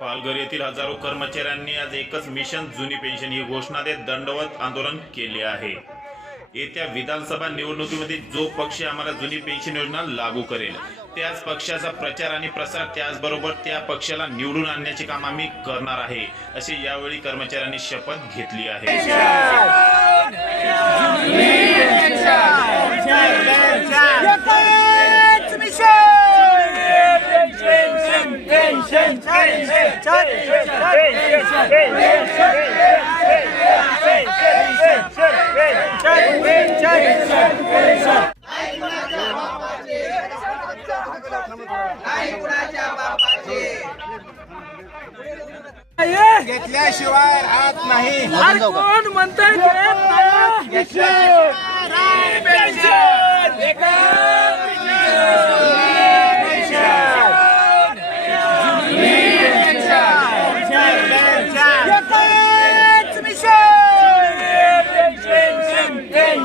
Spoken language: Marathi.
पालघर येथील हजारो कर्मचाऱ्यांनी आज एकच मिशन जुनी पेन्शन ही घोषणा देत दंडवत आंदोलन केले आहे. येत्या विधानसभा निवडणुकीमध्ये जो पक्ष आम्हाला जुनी पेन्शन योजना लागू करेल त्याच पक्षाचा प्रचार आणि प्रसार त्याचबरोबर त्या पक्षाला निवडून आणण्याचे काम आम्ही करणार आहे असे यावेळी कर्मचाऱ्यांनी शपथ घेतली आहे. घेतल्याशिवाय राहत नाही. कोण म्हणतंय